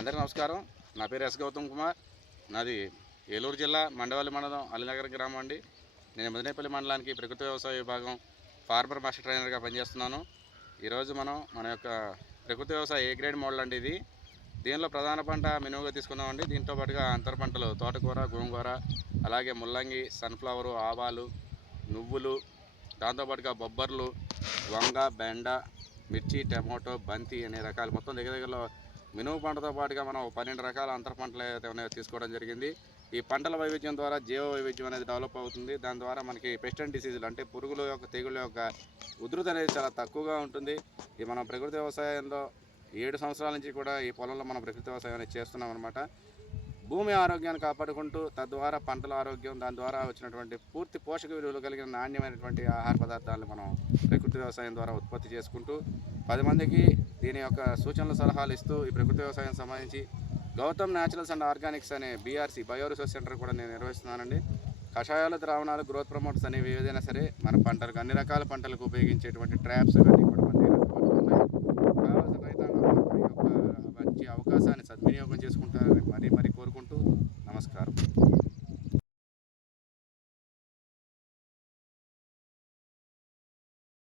అందరికీ నమస్కారం. నా పేరు ఎస్ గౌతమ్ కుమార్. నాది ఏలూరు జిల్లా మండవల్లి మండలం అలీనగర్ గ్రామం అండి. నేను మదినేపల్లి మండలానికి ప్రకృతి వ్యవసాయ విభాగం ఫార్మర్ మాస్టర్ ట్రైనర్గా పనిచేస్తున్నాను. ఈరోజు మన యొక్క ప్రకృతి వ్యవసాయ ఏ గ్రేడ్ మోడల్ అండి ఇది. దీనిలో ప్రధాన పంట మెనువుగా తీసుకున్నామండి. దీంతో పాటుగా అంతర పంటలు తోటకూర, గోంగూర, అలాగే ముల్లంగి, సన్ఫ్లవరు, ఆవాలు, నువ్వులు, దాంతోపాటుగా బొబ్బర్లు, వంగ, బెండ, మిర్చి, టమాటో, బంతి అనే రకాలు మొత్తం దగ్గరలో మినుము పంటతో పాటుగా మనం 12 రకాల అంతర పంటలు ఏదైతే ఉన్నాయో తీసుకోవడం జరిగింది. ఈ పంటల వైవిధ్యం ద్వారా జీవ వైవిధ్యం అనేది డెవలప్ అవుతుంది. దాని ద్వారా మనకి పెస్ట్ అండ్ డిసీజులు అంటే పురుగుల యొక్క తెగుళ్ళ యొక్క ఉధృతి అనేది చాలా తక్కువగా ఉంటుంది. ఈ మనం ప్రకృతి వ్యవసాయంలో 7 సంవత్సరాల నుంచి కూడా ఈ పొలంలో మనం ప్రకృతి వ్యవసాయం అనేది చేస్తున్నాం అనమాట. భూమి ఆరోగ్యాన్ని కాపాడుకుంటూ తద్వారా పంటల ఆరోగ్యం, దాని ద్వారా వచ్చినటువంటి పూర్తి పోషక విలువలు కలిగిన నాణ్యమైనటువంటి ఆహార పదార్థాలను మనం ప్రకృతి వ్యవసాయం ద్వారా ఉత్పత్తి చేసుకుంటూ 10 మందికి దీని యొక్క సూచనలు సలహాలు ఇస్తూ ఈ ప్రకృతి వ్యవసాయం సంబంధించి గౌతమ్ న్యాచురల్స్ అండ్ ఆర్గానిక్స్ అనే బీఆర్సీ బయో రిసోర్స్ సెంటర్ కూడా నేను నిర్వహిస్తున్నానండి. కషాయాలు, ద్రావణాలు, గ్రోత్ ప్రమోటర్స్ అనేవి ఏదైనా సరే మన పంటలకు అన్ని రకాల పంటలకు ఉపయోగించేటువంటి ట్రాప్స్ అవన్నీ కూడా మన దగ్గర అందుబాటులో ఉన్నాయి. కావాల్సిన రైతాంగం ఈ యొక్క మంచి అవకాశాన్ని సద్వినియోగం చేసుకుంటారని